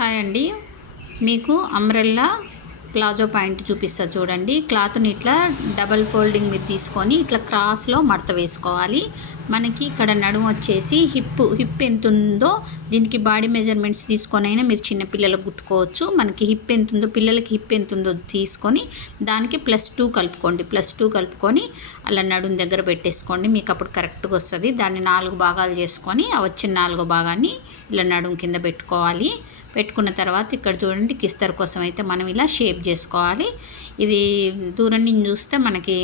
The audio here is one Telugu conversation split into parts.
హాయ్ అండి, మీకు అంబ్రెల్లా ప్లాజో పాయింట్ చూపిస్తా చూడండి. క్లాత్ని ఇట్లా డబల్ ఫోల్డింగ్ మీద తీసుకొని ఇట్లా క్రాస్లో మడత వేసుకోవాలి. మనకి ఇక్కడ నడుము వచ్చేసి హిప్ ఎంత ఉందో దీనికి బాడీ మెజర్మెంట్స్ తీసుకొని అయినా మీరు చిన్నపిల్లలకు కుట్టుకోవచ్చు. మనకి హిప్ ఎంత ఉందో, పిల్లలకి హిప్ ఎంత ఉందో తీసుకొని దానికి +2 కలుపుకోండి. +2 కలుపుకొని అలా నడుము దగ్గర పెట్టేసుకోండి. మీకు అప్పుడు కరెక్ట్గా వస్తుంది. దాన్ని 4 భాగాలు చేసుకొని ఆ వచ్చిన 4 భాగాన్ని ఇలా నడుము కింద పెట్టుకోవాలి. పెట్టుకున్న తర్వాత ఇక్కడ చూడండి, కిస్తర్ కోసం అయితే మనం ఇలా షేప్ చేసుకోవాలి. ఇది దూరం నుంచి చూస్తే మనకి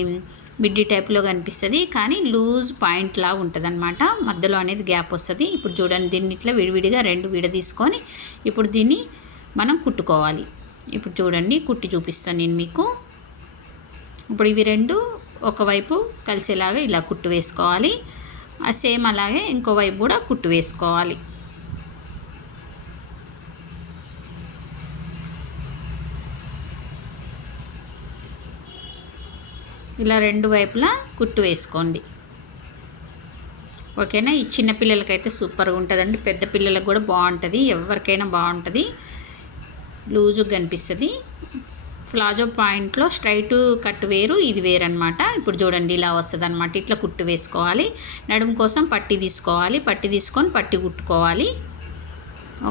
మిడ్డీ టైప్లో కనిపిస్తుంది, కానీ లూజ్ పాయింట్ లాగా ఉంటుంది అనమాట. మధ్యలో అనేది గ్యాప్ వస్తుంది. ఇప్పుడు చూడండి, దీన్ని ఇట్లా విడివిడిగా 2 విడదీసుకొని ఇప్పుడు దీన్ని మనం కుట్టుకోవాలి. ఇప్పుడు చూడండి, కుట్టి చూపిస్తాను నేను మీకు. ఇప్పుడు ఇవి 2 ఒకవైపు కలిసేలాగా ఇలా కుట్టు వేసుకోవాలి. సేమ్ అలాగే ఇంకోవైపు కూడా కుట్టు వేసుకోవాలి. ఇలా 2 వైపులా కుట్టు వేసుకోండి. ఓకేనా. ఈ చిన్న పిల్లలకైతే సూపర్గా ఉంటుందండి, పెద్ద పిల్లలకు కూడా బాగుంటుంది, ఎవరికైనా బాగుంటుంది, లూజుగా కనిపిస్తుంది. ప్లాజో పాయింట్లో స్ట్రైట్ కట్ వేరు, ఇది వేరు అనమాట. ఇప్పుడు చూడండి, ఇలా వస్తుంది అనమాట. ఇట్లా కుట్టు వేసుకోవాలి. నడుము కోసం పట్టి తీసుకోవాలి. పట్టి తీసుకొని పట్టి కుట్టుకోవాలి.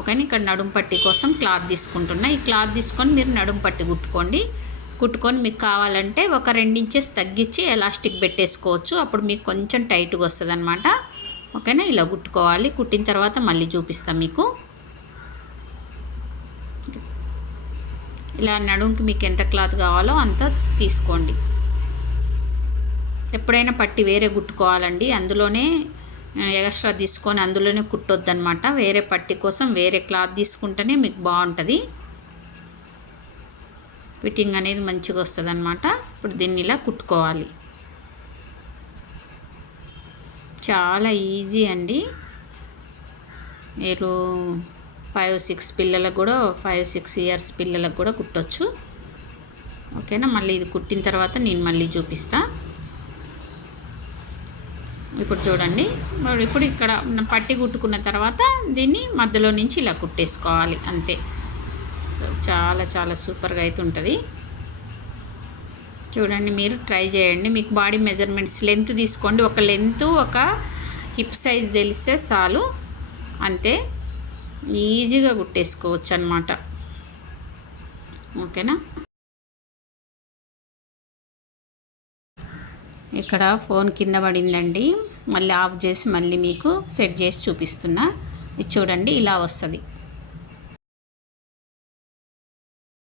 ఓకేనా. ఇక్కడ నడుము పట్టి కోసం క్లాత్ తీసుకుంటున్నా. ఈ క్లాత్ తీసుకొని మీరు నడుము పట్టి కుట్టుకొని మీకు కావాలంటే ఒక 2 ఇంచెస్ తగ్గించి ఎలాస్టిక్ పెట్టేసుకోవచ్చు. అప్పుడు మీకు కొంచెం టైట్గా వస్తుంది అనమాట. ఓకేనా. ఇలా కుట్టుకోవాలి. కుట్టిన తర్వాత మళ్ళీ చూపిస్తాం మీకు. ఇలా నడుముకి మీకు ఎంత క్లాత్ కావాలో అంత తీసుకోండి. ఎప్పుడైనా పట్టి వేరే కుట్టుకోవాలండి, అందులోనే ఎక్స్ట్రా తీసుకొని అందులోనే కుట్టొద్దనమాట. వేరే పట్టి కోసం వేరే క్లాత్ తీసుకుంటేనే మీకు బాగుంటుంది, ఫిట్టింగ్ అనేది మంచిగా వస్తుంది అనమాట. ఇప్పుడు దీన్ని ఇలా కుట్టుకోవాలి. చాలా ఈజీ అండి. మీరు 5-6 పిల్లలకు కూడా 5-6 ఇయర్స్ పిల్లలకు కూడా కుట్టొచ్చు. ఓకేనా. మళ్ళీ ఇది కుట్టిన తర్వాత నేను మళ్ళీ చూపిస్తా. ఇప్పుడు చూడండి, ఇప్పుడు ఇక్కడ పట్టి కుట్టుకున్న తర్వాత దీన్ని మధ్యలో నుంచి ఇలా కుట్టేసుకోవాలి, అంతే. సో చాలా సూపర్గా అయితే ఉంటుంది. చూడండి, మీరు ట్రై చేయండి. మీకు బాడీ మెజర్మెంట్స్ లెంత్ తీసుకోండి. ఒక లెంత్ ఒక హిప్ సైజ్ తెలిస్తే చాలు, అంతే. ఈజీగా కుట్టేసుకోవచ్చు అన్నమాట. ఓకేనా. ఇక్కడ ఫోన్ కింద పడిందండి, మళ్ళీ ఆఫ్ చేసి మళ్ళీ మీకు సెట్ చేసి చూపిస్తున్నా. ఇది చూడండి, ఇలా వస్తుంది.